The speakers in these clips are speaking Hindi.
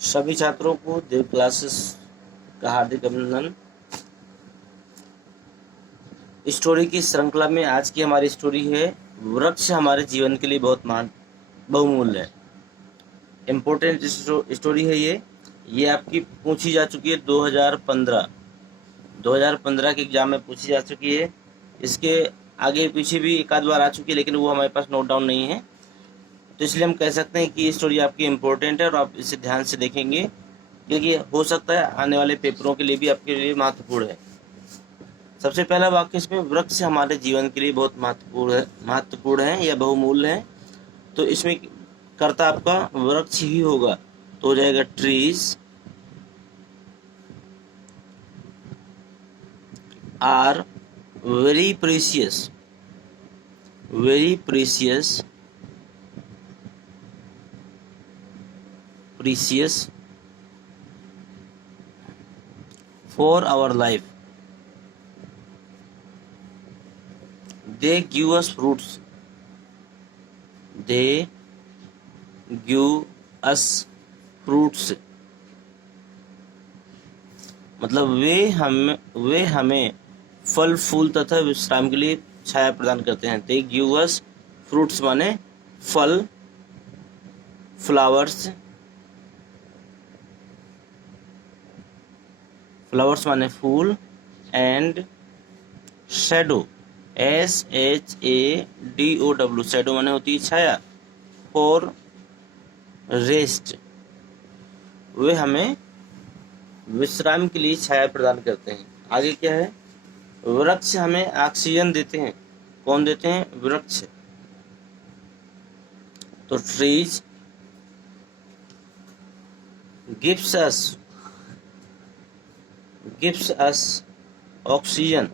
सभी छात्रों को देव क्लासेस का हार्दिक अभिनंदन। स्टोरी की श्रृंखला में आज की हमारी स्टोरी है वृक्ष हमारे जीवन के लिए बहुत बहुमूल्य है। इम्पोर्टेंट स्टोरी है ये आपकी पूछी जा चुकी है 2015 के एग्जाम में पूछी जा चुकी है। इसके आगे पीछे भी एक आध बार आ चुकी है, लेकिन वो हमारे पास नोट डाउन नहीं है, तो इसलिए हम कह सकते हैं कि ये स्टोरी आपकी इम्पोर्टेंट है और आप इसे ध्यान से देखेंगे, क्योंकि हो सकता है आने वाले पेपरों के लिए भी आपके लिए महत्वपूर्ण है। सबसे पहला वाक्य इसमें वृक्ष हमारे जीवन के लिए बहुत महत्वपूर्ण है या बहुमूल्य है, तो इसमें कर्ता आपका वृक्ष ही होगा, तो हो जाएगा trees are very precious for our life. They give us fruits. मतलब वे हमें फल फूल तथा विश्राम के लिए छाया प्रदान करते हैं। They give us fruits माने फल, फ्लावर्स माने फूल, एंड शैडो SHADOW शैडो माने होती है छाया, फॉर रेस्ट वे हमें विश्राम के लिए छाया प्रदान करते हैं। आगे क्या है, वृक्ष हमें ऑक्सीजन देते हैं। कौन देते हैं? वृक्ष। तो trees gives us oxygen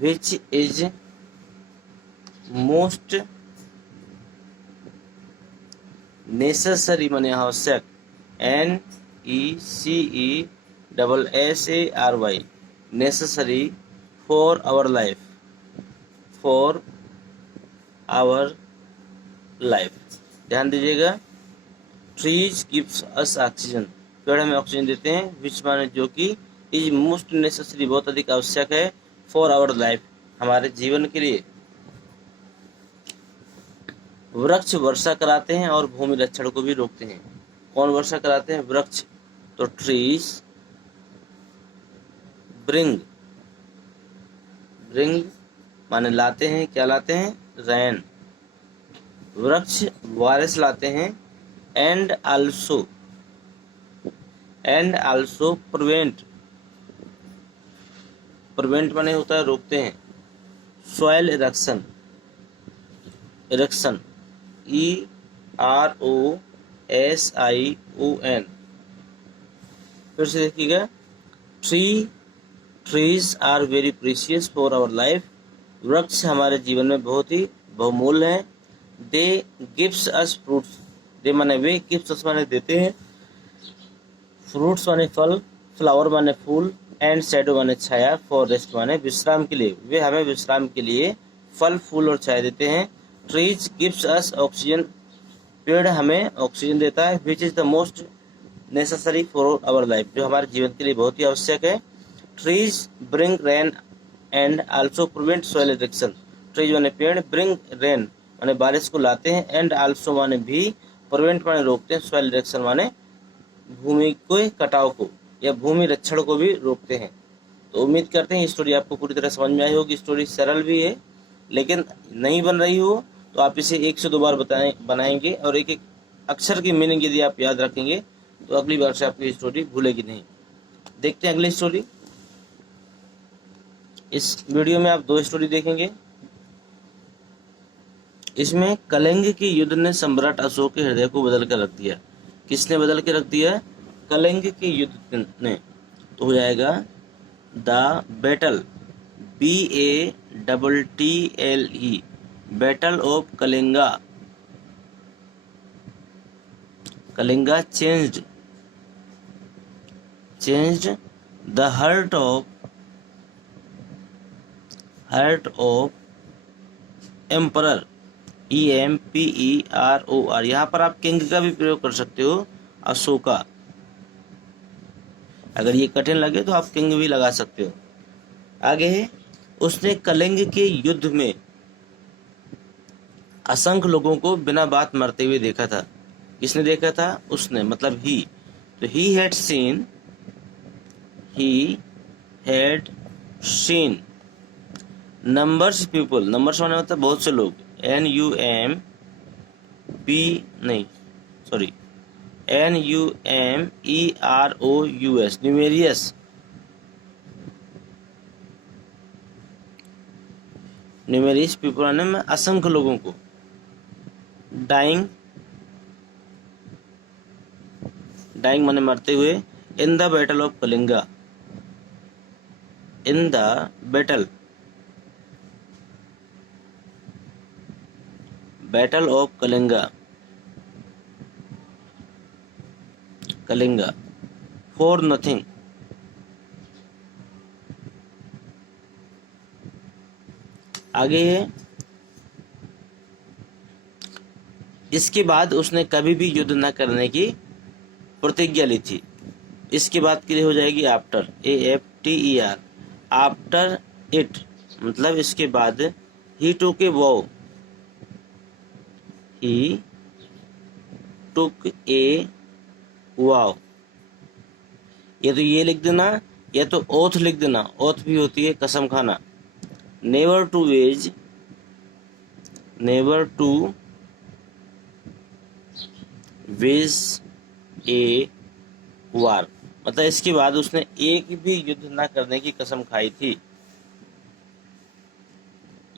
which is most necessary माने आवश्यक, NECESSARY necessary for our life ध्यान दीजिएगा। ट्रीज गिव्स अस ऑक्सीजन, पेड़ हमें ऑक्सीजन देते हैं, विच माने जो कि, इज मोस्ट नेसेसरी बहुत अधिक आवश्यक है, फॉर आवर लाइफ हमारे जीवन के लिए। वृक्ष वर्षा कराते हैं और भूमि रक्षण को भी रोकते हैं। कौन वर्षा कराते हैं? वृक्ष। तो ट्रीज ब्रिंग माने लाते हैं, क्या लाते हैं? रैन। वृक्ष बारिश लाते हैं, एंड आल्सो प्रिवेंट माने होता है रोकते हैं, सॉइल इरेक्शन EROSION फिर से देखिएगा। Trees are very precious for our life, वृक्ष हमारे जीवन में बहुत ही बहुमूल्य है। दे गिव्स अस फ्रूट्स, दे माने वे, गिव्स अस माने देते हैं, फ्रूट्स माने फल, फ्लावर माने फूल, एंड शैडो माने छाया, फॉर रेस्ट माने विश्राम के लिए, वे हमें विश्राम के लिए फल फूल और छाया देते हैं। ट्रीज गिव्स अस ऑक्सीजन, पेड़ हमें ऑक्सीजन देता है, which is the most necessary for our life, जो हमारे जीवन के लिए बहुत ही आवश्यक है। Trees bring rain and also prevent soil erection, trees माने पेड़, ब्रिंग रेन माने बारिश को लाते हैं, एंड आल्सो माने भी, प्रिवेंट माने रोकते हैं, सॉइल इरेक्शन माने भूमि के कटाव को या भूमि रक्षण को भी रोकते हैं। तो उम्मीद करते हैं स्टोरी आपको पूरी तरह समझ में आई होगी। स्टोरी सरल भी है, लेकिन नहीं बन रही हो तो आप इसे 1 से 2 बार बनाएंगे, और एक एक अक्षर की मीनिंग यदि आप याद रखेंगे तो अगली बार से आपकी स्टोरी भूलेगी नहीं। देखते हैं अगली स्टोरी। इस वीडियो में आप 2 स्टोरी देखेंगे। इसमें कलिंग के युद्ध ने सम्राट अशोक के हृदय को बदल कर रख दिया। किसने बदल के रख दिया? कलिंग के युद्ध ने। तो हो जाएगा the battle, BATTLE battle of Kalinga changed the heart of heart of emperor, EMPEROR। यहाँ पर आप किंग का भी प्रयोग कर सकते हो, अशोका। अगर ये कठिन लगे तो आप किंग भी लगा सकते हो। आगे है, उसने कलिंग के युद्ध में असंख्य लोगों को बिना बात मरते हुए देखा था। किसने देखा था? उसने, मतलब ही। तो he had seen numbers people, numbers माने मतलब बहुत से लोग, NUMEROUS, न्यूमेरियस पीपल माने में असंख्य लोगों को। डाइंग माने मरते हुए। In the battle of Kalinga, in the battle of Kalinga, for nothing. आगे है, इसके बाद उसने कभी भी युद्ध न करने की प्रतिज्ञा ली थी। इसके बाद के लिए हो जाएगी आफ्टर, AFTER, आफ्टर इट, मतलब इसके बाद। ही टुक ए वॉव, ही टुक ए वाव। या तो ये लिख देना या तो ओथ लिख देना। ओथ भी होती है कसम खाना। नेवर टू वेज ए वार, मतलब इसके बाद उसने एक भी युद्ध न करने की कसम खाई थी।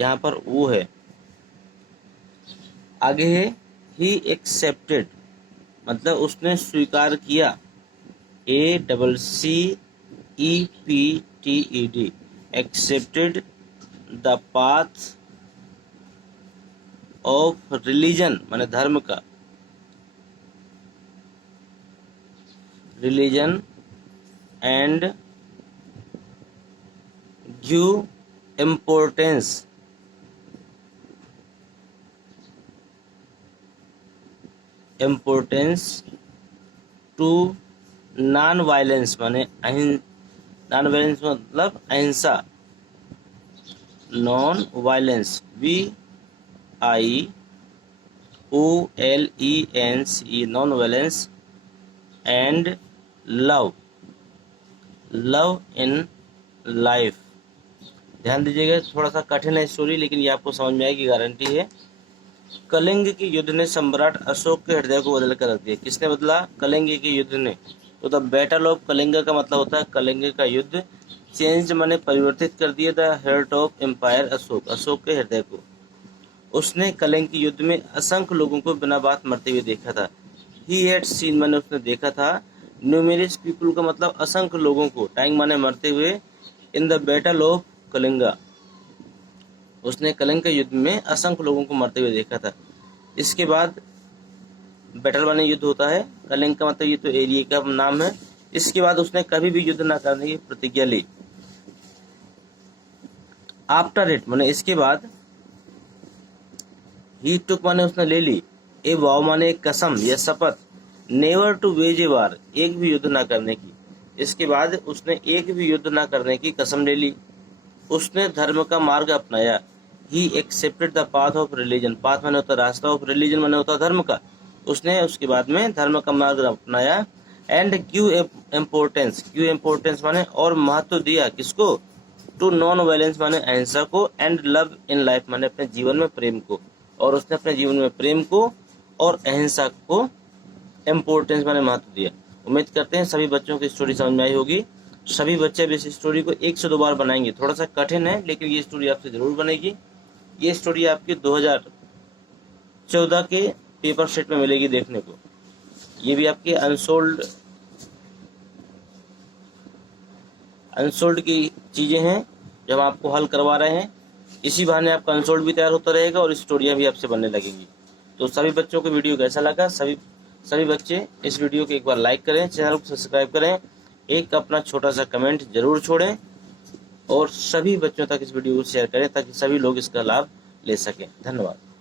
यहाँ पर वो है। आगे है, ही एक्सेप्टेड, मतलब उसने स्वीकार किया, ACCEPTED, accepted the path of religion, माने धर्म का, religion, and give importance to non violence, माने नॉन वायलेंस मतलब अहिंसा, non violence, VIOLENCE, non violence, and love in life. ध्यान दीजिएगा, थोड़ा सा कठिन है स्टोरी, लेकिन ये आपको समझ में आएगी, गारंटी है। कलिंग के युद्ध ने सम्राट अशोक के हृदय को बदल कर रख दिया। किसने बदला? कलिंग के युद्ध ने। तो द बैटल ऑफ कलिंग का मतलब होता है कलिंग का युद्ध। चेंज माने परिवर्तित कर दिया the heart of empire Ashok, Ashok के हृदय को। उसने कलिंग के युद्ध में असंख्य लोगों को बिना बात मरते हुए देखा था। ही हैड सीन माने उसने देखा था। न्यूमेरियस पीपल का मतलब असंख्य लोगों को। टाइम माने मरते हुए। In the battle of Kalinga, उसने कलिंग के युद्ध में असंख्य लोगों को मरते हुए देखा था। इसके बाद बैटल माने युद्ध होता है, कलिंग का मतलब ये तो एरिया का नाम है। इसके बाद उसने कभी भी युद्ध न करने की प्रतिज्ञा ली। आफ्टर इट माने इसके बाद। ही टुक माने उसने ले ली। ए वाव माने एक कसम या शपथ। नेवर टू वेज ए वार, एक भी युद्ध न करने की। इसके बाद उसने एक भी युद्ध न करने की कसम ले ली। उसने धर्म का मार्ग अपनाया। He accepted the path of religion, path माने होता रास्ता, ऑफ रिलीजन माने होता धर्म का। उसने उसके बाद में धर्म का मार्ग अपनाया। एंड गिव इम्पोर्टेंस माने और महत्व दिया, किसको? टू नॉन वायलेंस माने अहिंसा को। एंड लव इन लाइफ माने अपने जीवन में प्रेम को। और उसने अपने जीवन में प्रेम को और अहिंसा को इम्पोर्टेंस माने महत्व दिया। उम्मीद करते हैं सभी बच्चों की स्टोरी समझ में आई होगी। सभी बच्चे भी इस स्टोरी को 1 से 2 बार बनाएंगे। थोड़ा सा कठिन है, लेकिन ये स्टोरी आपसे जरूर बनेगी। ये स्टोरी आपकी 2014 के पेपर सेट में मिलेगी देखने को। ये भी आपके अनसोल्ड की चीजें हैं जब आपको हल करवा रहे हैं। इसी बहाने आपका अनसोल्ड भी तैयार होता रहेगा और स्टोरियां भी आपसे बनने लगेंगी। तो सभी बच्चों को वीडियो कैसा लगा? सभी बच्चे इस वीडियो को एक बार लाइक करें, चैनल को सब्सक्राइब करें, एक अपना छोटा सा कमेंट जरूर छोड़ें। और सभी बच्चों तक इस वीडियो को शेयर करें ताकि सभी लोग इसका लाभ ले सकें। धन्यवाद।